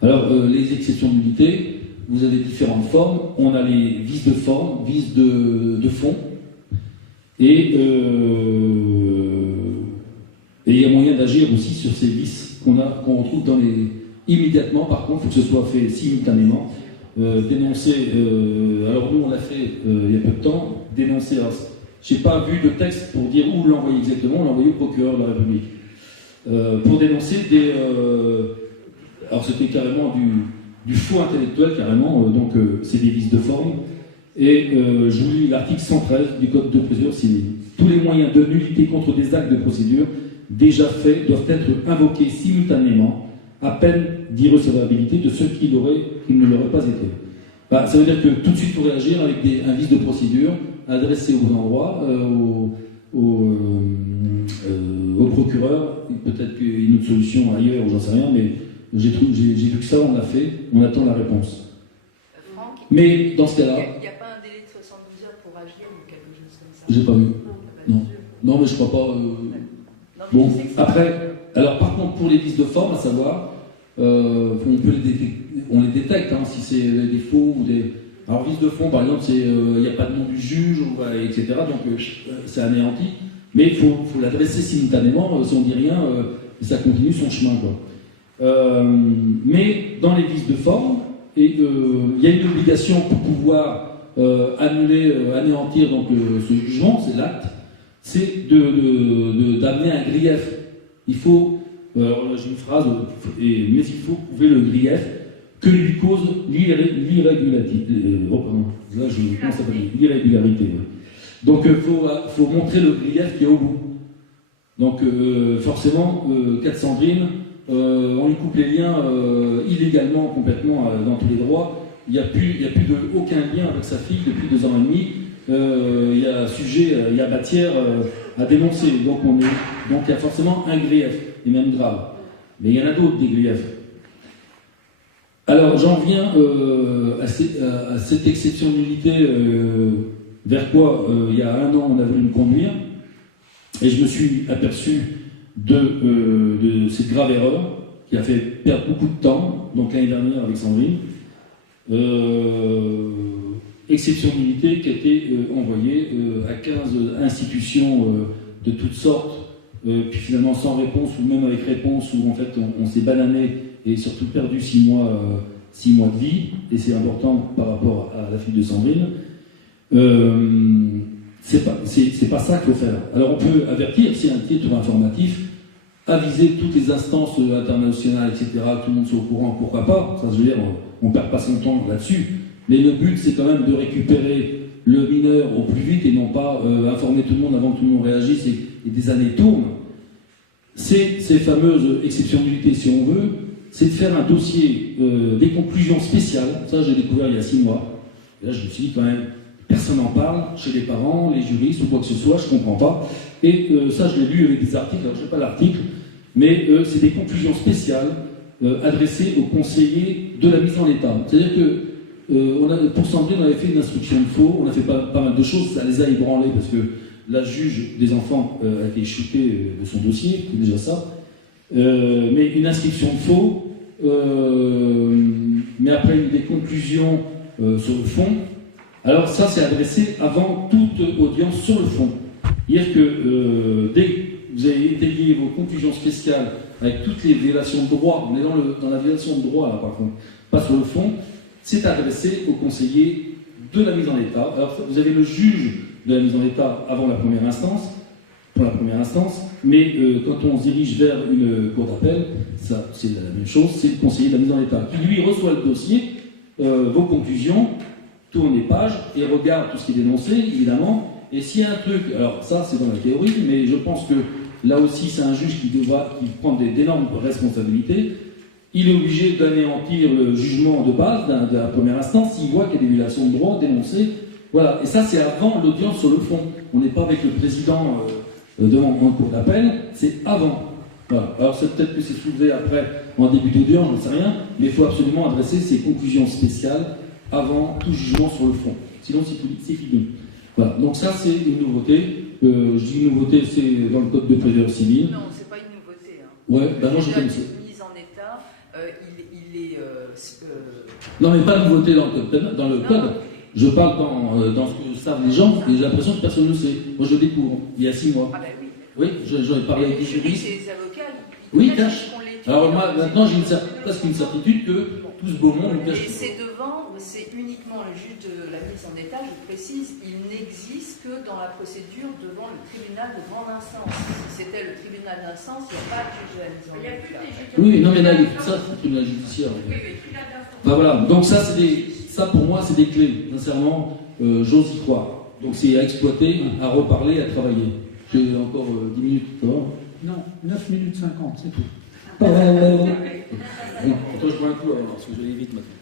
Alors les exceptions d'unité, vous avez différentes formes. On a les vices de forme, vices de fond, et il y a moyen d'agir aussi sur ces vices qu'on retrouve dans les... Immédiatement, par contre, il faut que ce soit fait simultanément. Dénoncer, alors nous on l'a fait il y a peu de temps, dénoncer, alors, je n'ai pas vu de texte pour dire où l'envoyer exactement, on l'a envoyé au procureur de la République. Pour dénoncer des... alors c'était carrément du faux intellectuel, carrément, donc c'est des vices de forme. Et je vous lis l'article 113 du Code de procédure civile. Tous les moyens de nullité contre des actes de procédure déjà faits doivent être invoqués simultanément à peine d'irrecevabilité de ceux qui ne l'auraient pas été. Bah, ça veut dire que tout de suite, il faut réagir avec un vice de procédure adressé au bon endroit, au procureur. Peut-être qu'il y a une autre solution ailleurs, j'en sais rien, mais j'ai vu que ça, on l'a fait, on attend la réponse. Franck, mais dans ce cas-là... Il n'y a pas un délai de 72 heures pour agir ou quelque chose comme ça? J'ai pas vu. Non, mais je crois pas... Bon, après... Alors par contre, pour les vices de forme, à savoir, on les détecte, hein, si c'est des faux ou des... Alors vices de fond, par exemple, il n'y a pas de nom du juge, etc. Donc c'est anéanti. Mais il faut l'adresser simultanément, si on ne dit rien, ça continue son chemin, quoi. Mais dans les vices de forme, il y a une obligation pour pouvoir anéantir donc, ce jugement, c'est l'acte, c'est d'amener un grief. Il faut, alors là j'ai une phrase, mais il faut prouver le grief que lui cause l'irrégularité. Là je commence à parler l'irrégularité. Donc il faut montrer le grief qui est au bout. Donc forcément, Kat Sandrine, on lui coupe les liens illégalement, complètement dans tous les droits. Il n'y a plus aucun lien avec sa fille depuis 2 ans et demi. Il y a sujet, il y a matière à dénoncer. Donc il y a forcément un grief, et même grave. Mais il y en a d'autres, des griefs. Alors j'en viens à cette exception d'unité vers quoi, il y a 1 an, on a voulu me conduire. Et je me suis aperçu de cette grave erreur qui a fait perdre beaucoup de temps, donc l'année dernière avec Sandrine. Exception d'unité qui a été envoyée à 15 institutions de toutes sortes, puis finalement sans réponse ou même avec réponse, où en fait on s'est banané et surtout perdu 6 mois de vie, et c'est important par rapport à la fille de Sandrine. C'est pas ça qu'il faut faire. Alors on peut avertir, c'est un titre informatif, aviser toutes les instances internationales, etc., tout le monde soit au courant, pourquoi pas, ça je veux dire, on perd pas son temps là-dessus. Mais le but, c'est quand même de récupérer le mineur au plus vite et non pas informer tout le monde avant que tout le monde réagisse et des années tournent. Ces fameuses exceptions d'unité, si on veut, c'est de faire un dossier, des conclusions spéciales. Ça, j'ai découvert il y a 6 mois. Et là, je me suis dit quand même, personne n'en parle, chez les parents, les juristes ou quoi que ce soit, je ne comprends pas. Et ça, je l'ai lu avec des articles, alors je ne sais pas l'article, mais c'est des conclusions spéciales adressées aux conseillers de la mise en état. C'est-à-dire que pour Sandrine, on avait fait une instruction de faux, on a fait pas mal de choses, ça les a ébranlés parce que la juge des enfants a été shootée de son dossier, c'est déjà ça. Mais une inscription de faux, mais après des conclusions sur le fond. Alors ça, c'est adressé avant toute audience sur le fond. C'est-à-dire que dès que vous avez étayé vos conclusions spéciales avec toutes les violations de droit, on est dans la violation de droit là par contre, pas sur le fond, c'est adressé aux conseillers de la mise en état. Alors vous avez le juge de la mise en état avant la première instance, pour la première instance, mais quand on se dirige vers une cour d'appel, ça c'est la même chose, c'est le conseiller de la mise en état qui lui reçoit le dossier, vos conclusions, tourne les pages et regarde tout ce qui est dénoncé, évidemment. Et s'il y a un truc, alors ça c'est dans la théorie, mais je pense que là aussi c'est un juge qui prend d'énormes responsabilités. Il est obligé d'anéantir le jugement de base de la première instance s'il voit qu'il y a des violations de droit dénoncées. Voilà. Et ça c'est avant l'audience sur le fond. On n'est pas avec le président devant une cour d'appel, c'est avant. Voilà. Alors c'est peut-être que c'est soulevé après en début d'audience, je ne sais rien, mais il faut absolument adresser ces conclusions spéciales avant tout jugement sur le fond. Sinon, c'est fini. Voilà. Donc ça, c'est une nouveauté. Je dis nouveauté, c'est dans le code de procédure civile. Non, c'est pas une nouveauté. Hein. Ouais, bah moi je Déjà, connais ça. une mise en état, il est. Non, mais pas nouveauté dans le code pénal, dans le Non. code. Je parle dans ce que savent les gens, et j'ai l'impression que personne ne le sait. Moi je le découvre, il y a 6 mois. Ah ben oui. Oui, j'en ai parlé avec des Je dis que juristes. c'est les avocats. Oui, peut-être cache. qu'on l'étudie Alors dans moi, le maintenant, j'ai procédure. presque une certitude que tout ce beau monde nous Et cache. c'est uniquement le juge de la mise en état, je précise, il n'existe que dans la procédure devant le tribunal de grande instance. Si c'était le tribunal d'instance, il n'y a pas de juge de la mise en Il n'y a plus état. des juges. Oui, non mais là, il est tout ça, c'est le tribunal judiciaire. Oui, oui, tribunal d'instance. Enfin, voilà, donc ça pour moi, c'est des clés. Sincèrement, j'ose y croire. Donc c'est à exploiter, à reparler, à travailler. J'ai encore 10 minutes, tu vois. Non, 9 minutes 50, c'est tout. Bon, attends, je prends un coup alors, parce que je vais aller vite maintenant.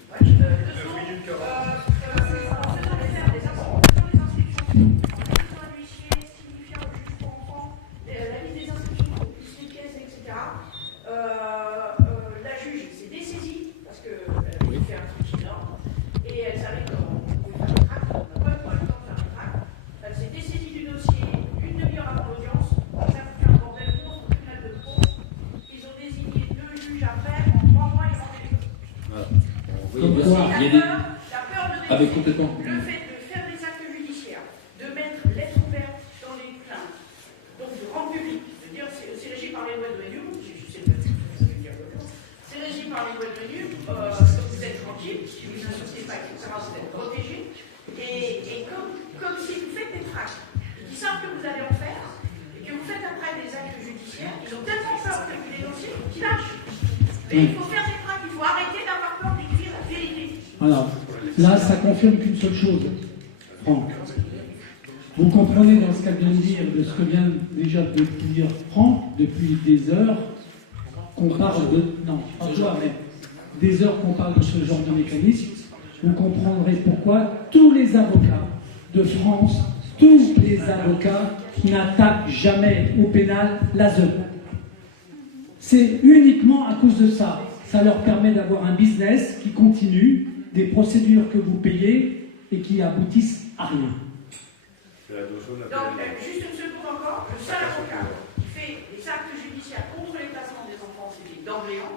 La juge s'est dessaisie parce que elle fait un truc énorme et elle savait comment on pouvait faire le tract. On n'a pas eu le temps de faire le tract. Elle s'est dessaisie du dossier une demi-heure avant l'audience. Ça a fait un bordel monstre au tribunal de Pau. Ils ont désigné 2 juges après. En 3 mois, ils ont fait les choses. Voilà. Comme quoi, Il y a des... La peur de Ah, mais complètement. le fait de faire des actes judiciaires, de mettre lettre ouverte dans les plaintes, donc de rendre public, de dire c'est régi par les lois de l'ONU, c'est régi par les lois de l'ONU, donc vous êtes tranquille, si vous n'insultez pas, etc., vous êtes protégé, et comme si vous faites des tracts, qui savent que vous allez en faire, et que vous faites après des actes judiciaires, ils ont tellement peur de calculer les dossiers qu'ils lâchent. Mais il faut faire des tracts, il faut arrêter d'avoir peur d'écrire la vérité. Alors, là, ça confirme qu'une seule chose, Franck. Vous comprenez dans ce qu'elle vient de dire, de ce que vient déjà de dire Franck, depuis des heures, qu'on parle de... Non, pas toi, mais des heures qu'on parle de ce genre de mécanisme, vous comprendrez pourquoi tous les avocats de France, tous les avocats n'attaquent jamais au pénal l'ASE. C'est uniquement à cause de ça. Ça leur permet d'avoir un business qui continue, des procédures que vous payez et qui aboutissent à rien. Donc, juste une seconde encore, le seul avocat qui fait des actes judiciaires contre les placements des enfants, c'était d'Orléans,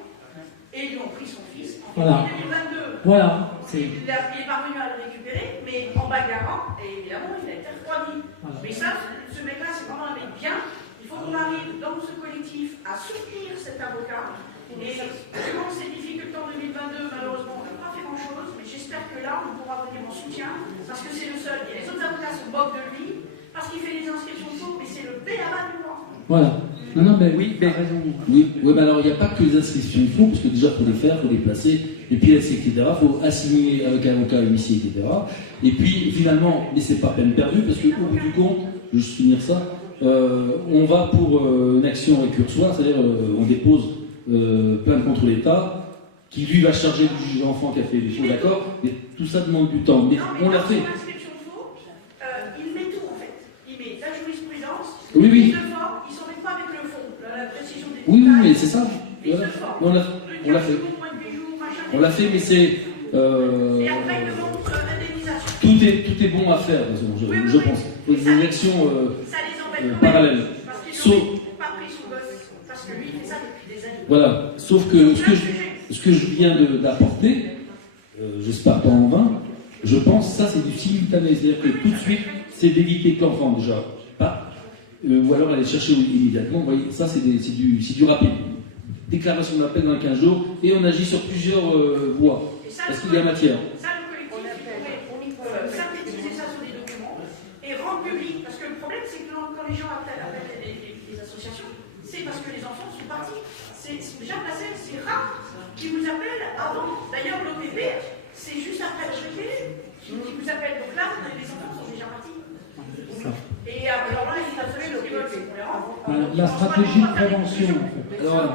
et ils lui ont pris son fils en Voilà. 2022. Voilà. Il est parvenu à le récupérer, mais en bagarrant, et évidemment, il a été refroidi. Voilà. Mais ça, ce mec-là, c'est vraiment un mec bien. Il faut qu'on arrive dans ce collectif à soutenir cet avocat. Et selon ces difficultés en 2022, malheureusement, on n'a pas fait grand-chose, mais j'espère que là, on pourra venir en soutien, parce que c'est le seul. Et les autres avocats se moquent de lui, parce qu'il fait les inscriptions de faux, mais c'est le B.A.B.A. du roi. Voilà. Non, non, mais Oui, t'as mais- raison. Oui, ouais, mais alors il n'y a pas que les inscriptions de fonds, parce que déjà il faut les faire, il faut les placer, les pièces, etc. Il faut assigner avec un avocat, huissier, etc. Et puis finalement, mais c'est pas peine perdue, parce qu'au bout du compte, je vais juste finir ça, on va pour une action récursoire, c'est-à-dire on dépose plainte contre l'État, qui lui va charger du juge d'enfant qui a fait les faux, d'accord, et tout ça demande du temps. Mais Non, mais on l'a dans fait. son inscription de faux, il met tout en fait. Il met la jurisprudence, Oui, oui. il le forme, ils s'en mettent pas avec le fond, la précision des Oui, oui, détails. mais c'est ça. Ils Voilà. se forment. On l'a Le fait. diagnostic, moins de 8 jours, machin, On l'a fait, mais c'est. Et après, ils demandent indemnisation. Tout est bon à faire, je Oui, oui, je oui. pense. Il faut des actions Ça les embête parallèles. parce qu'ils Sauf- n'ont pas pris son gosse, parce que lui, il fait ça depuis des années. Voilà. Sauf que ce que je viens d'apporter, j'espère pas en vain, je pense ça c'est du simultané. C'est-à-dire que tout de suite, c'est d'éviter que l'enfant déjà parte, ou alors aller chercher immédiatement. Vous voyez, ça c'est du rapide. Déclaration d'appel dans les 15 jours, et on agit sur plusieurs voies. Et ça, Parce qu'il y a matière. Ça, le collectif, il pourrait synthétiser ça sur des documents et rendre public. Parce que le problème, c'est que quand les gens appellent les associations, c'est parce que les enfants sont partis. C'est Jacques Lassalle, c'est rare qui vous appelle avant. D'ailleurs, l'OPP, c'est juste après le traité qui vous appelle. Donc là, les enfants sont déjà partis. Et alors là, ils savent ce qu'ils veulent, c'est qu'on les rend. La stratégie de prévention, en fait. Alors,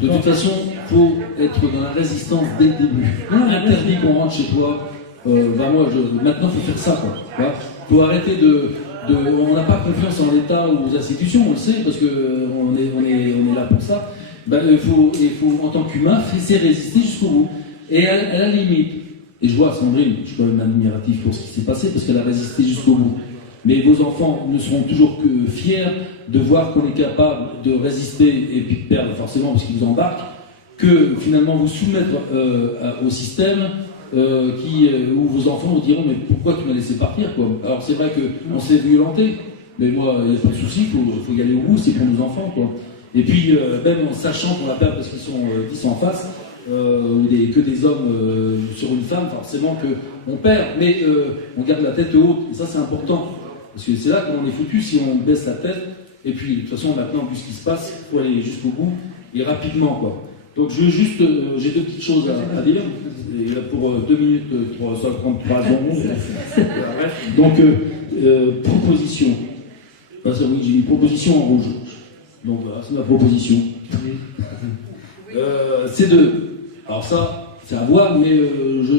de toute façon, il faut être dans la résistance dès le début. Interdit qu'on rentre chez toi. Maintenant, il faut faire ça. Il faut arrêter on n'a pas confiance en l'État ou aux institutions, on le sait, parce qu'on est là pour ça. Il faut, en tant qu'humain, c'est résister jusqu'au bout. Et à la limite, et je vois Sandrine, je suis quand même admiratif pour ce qui s'est passé, parce qu'elle a résisté jusqu'au bout. Mais vos enfants ne seront toujours que fiers de voir qu'on est capable de résister et puis de perdre forcément parce qu'ils vous embarquent, que finalement vous soumettre au système où vos enfants vous diront mais pourquoi tu m'as laissé partir quoi. Alors c'est vrai qu'on s'est violenté, mais moi il n'y a pas de souci, il faut y aller au bout, c'est pour nos enfants quoi. Et puis même en sachant qu'on va perdre parce qu'ils sont 10 en face, que des hommes sur une femme, forcément qu'on perd, mais on garde la tête haute, et ça c'est important, parce que c'est là qu'on est foutu si on baisse la tête, et puis de toute façon maintenant vu ce qui se passe, il faut aller jusqu'au bout, et rapidement quoi. Donc je veux juste, j'ai deux petites choses à dire, et là, pour 2 minutes, ça va prendre 3 secondes. Donc proposition, oui j'ai une proposition en rouge, donc voilà c'est ma proposition. C'est alors ça, c'est à voir, mais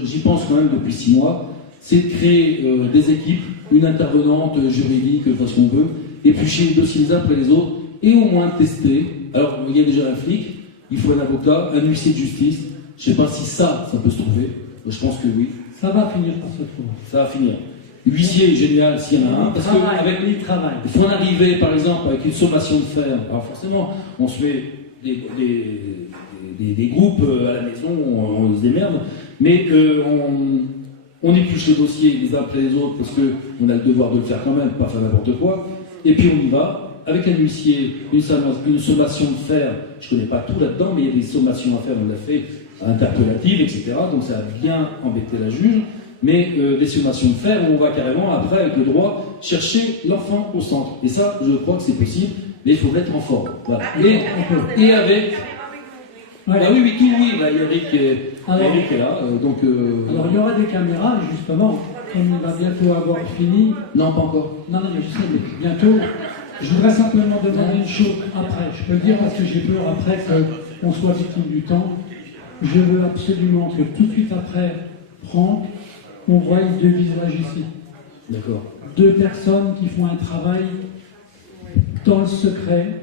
j'y pense quand même depuis 6 mois, c'est de créer des équipes, une intervenante juridique, enfin ce qu'on veut, éplucher les dossiers les uns après les autres, et au moins tester. Alors, il y a déjà un flic, il faut un avocat, un huissier de justice, je ne sais pas si ça peut se trouver, je pense que oui. Ça va finir par se trouver. Ça va finir. Huissier, génial, s'il y en a un, parce qu'il faut en arriver, par exemple, avec une sommation de fer. Alors forcément, on se met des groupes à la maison, on se démerde, mais on épluche les dossiers les uns après les autres parce qu'on a le devoir de le faire quand même, pas faire n'importe quoi, et puis on y va, avec un huissier, une sommation de fer, je ne connais pas tout là-dedans, mais il y a des sommations à faire, on l'a fait, interpellatives, etc., donc ça a bien embêté la juge, mais des sommations de fer où on va carrément, après, avec le droit, chercher l'enfant au centre. Et ça, je crois que c'est possible, mais il faut mettre en forme. Voilà. Et avec... Ouais. Ah oui, Eric est là, donc... Alors il y aura des caméras, justement, comme il va bientôt avoir fini. Non, pas encore. Non, mais je sais, mais bientôt. Je voudrais simplement demander une chose après. Je peux le dire parce que j'ai peur après qu'on soit victime du temps. Je veux absolument que tout de suite après, Franck, on voie 2 visages ici. D'accord. 2 personnes qui font un travail dans le secret,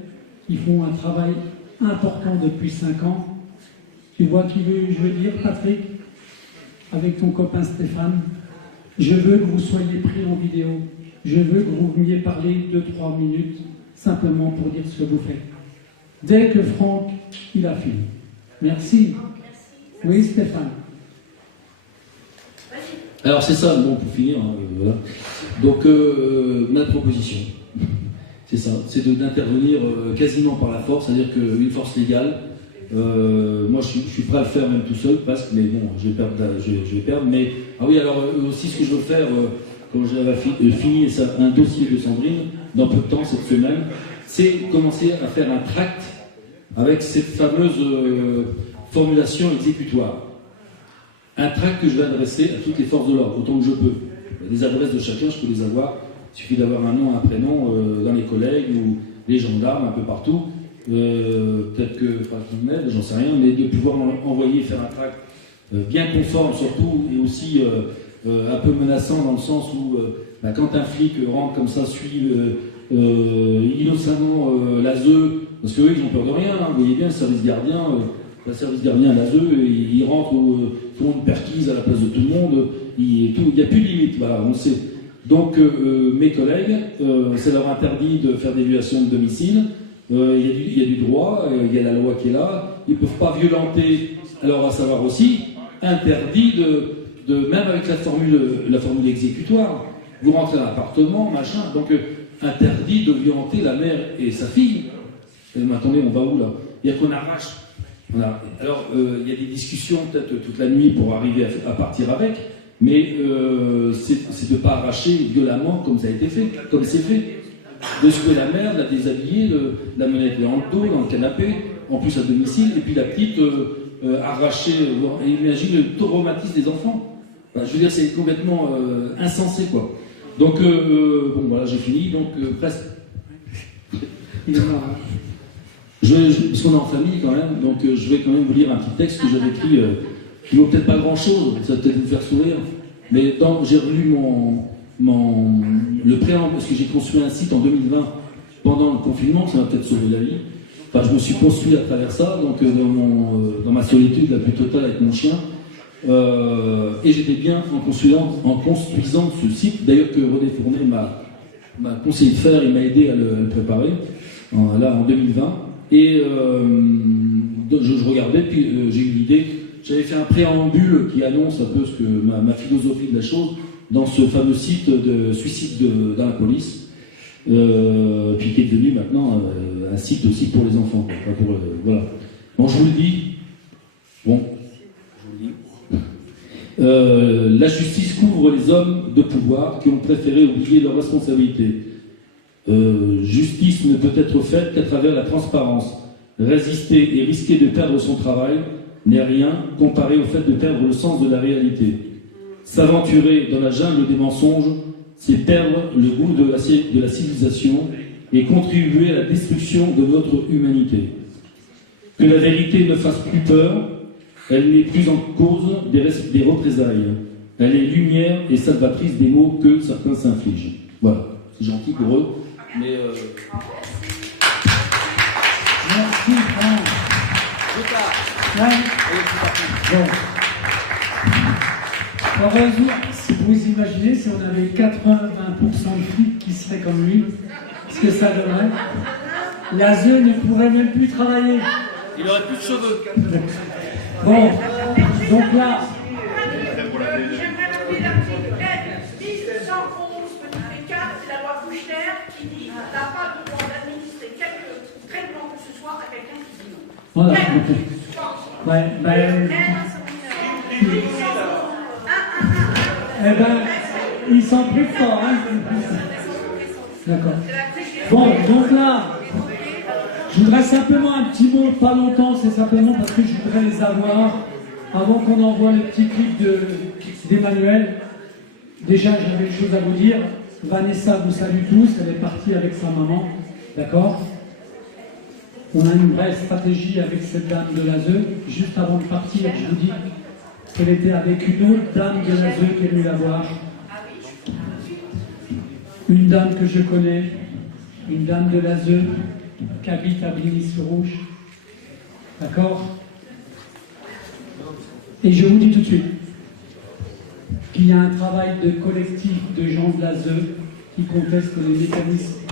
qui font un travail important depuis 5 ans. Tu vois qui je veux dire, Patrick, avec ton copain Stéphane. Je veux que vous soyez pris en vidéo. Je veux que vous veniez parler 2-3 minutes, simplement pour dire ce que vous faites. Dès que Franck, il a fini. Merci. Oui, Stéphane. Alors c'est ça, bon, pour finir, hein, voilà. Donc ma proposition, c'est ça, c'est d'intervenir quasiment par la force, c'est-à-dire qu'une force légale, moi je suis prêt à le faire même tout seul, parce que, mais bon, je vais perdre, mais, ah oui, alors aussi ce que je veux faire, quand j'avais fini un dossier de Sandrine, dans peu de temps, cette semaine, c'est commencer à faire un tract avec cette fameuse formulation exécutoire. Un tract que je vais adresser à toutes les forces de l'ordre, autant que je peux. Les adresses de chacun, je peux les avoir. Il suffit d'avoir un nom, un prénom dans les collègues ou les gendarmes, un peu partout. Peut-être que Franck m'aide, j'en sais rien, mais de pouvoir envoyer, faire un tract bien conforme surtout, et aussi un peu menaçant dans le sens où quand un flic rentre comme ça, suit innocemment l'ASE, parce qu'eux ils n'ont peur de rien, hein, vous voyez bien, le service gardien à l'ASE, ils rentrent, font une perquise à la place de tout le monde, il n'y a plus de limite, voilà, on le sait. Donc mes collègues, ça leur interdit de faire des violations de domicile, il y a du droit, il y a la loi qui est là, ils ne peuvent pas violenter, alors à savoir aussi, interdit même avec la formule exécutoire, vous rentrez dans l'appartement, machin, donc interdit de violenter la mère et sa fille. Et attendez, on va où là? Il y a qu'on arrache. Alors, il y a des discussions peut-être toute la nuit pour arriver à partir avec, mais c'est de ne pas arracher violemment comme ça a été fait, comme c'est fait. De secouer la mère, de la déshabiller, de la mener dans le dos, dans le canapé, en plus à domicile, et puis la petite arrachée, imagine le traumatisme des enfants. Enfin, je veux dire, c'est complètement insensé, quoi. Donc, bon, voilà, j'ai fini, donc presque. Il est mort. Parce qu'on est en famille quand même, donc je vais quand même vous lire un petit texte que j'avais écrit, qui ne vaut peut-être pas grand-chose, ça va peut-être vous faire sourire, mais j'ai relu le préambule, parce que j'ai construit un site en 2020, pendant le confinement, ça m'a peut-être sauvé la vie. Enfin, je me suis construit à travers ça, donc dans ma solitude la plus totale avec mon chien, et j'étais bien en construisant ce site, d'ailleurs que René Fournet m'a conseillé de faire, il m'a aidé à le préparer, là en 2020. Et je regardais, puis j'ai eu l'idée, j'avais fait un préambule qui annonce un peu ce que ma philosophie de la chose dans ce fameux site de suicide dans la police, puis qui est devenu maintenant un site aussi pour les enfants. Voilà. Bon, je vous le dis. Bon, je vous le dis. La justice couvre les hommes de pouvoir qui ont préféré oublier leurs responsabilités. Justice ne peut être faite qu'à travers la transparence. Résister et risquer de perdre son travail n'est rien comparé au fait de perdre le sens de la réalité. S'aventurer dans la jungle des mensonges, c'est perdre le goût de la civilisation et contribuer à la destruction de notre humanité. Que la vérité ne fasse plus peur, elle n'est plus en cause des représailles. Elle est lumière et salvatrice des maux que certains s'infligent. Voilà, c'est gentil pour eux, mais... Merci, Franck. Ouais. Bon. Heureusement, si vous imaginez, si on avait 80-20% de flics qui seraient comme lui, ce que ça donnerait, l'ASE ne pourrait même plus travailler. Il n'aurait plus de cheveux. Bon, donc là... J'aimerais rappeler l'article 1111 petit 4, c'est la loi Kouchner qui dit qu'on n'a pas le droit d'administrer quelque traitement que ce soit à quelqu'un qui dit non. Voilà. Ouais, eh ben, ils sont plus forts, hein. D'accord. Bon, donc là, je voudrais simplement un petit mot, pas longtemps, c'est simplement parce que je voudrais les avoir avant qu'on envoie le petit clip d'Emmanuel. Déjà, j'avais une chose à vous dire. Vanessa vous salue tous, elle est partie avec sa maman, d'accord? On a une vraie stratégie avec cette dame de l'ASE. Juste avant de partir, je vous dis qu'elle était avec une autre dame de l'ASE qui est venue la voir. Une dame que je connais, une dame de l'ASE qui habite à Bligny-sur-Rouge. D'accord? Et je vous dis tout de suite qu'il y a un travail de collectif de gens de l'ASE qui contestent les mécanismes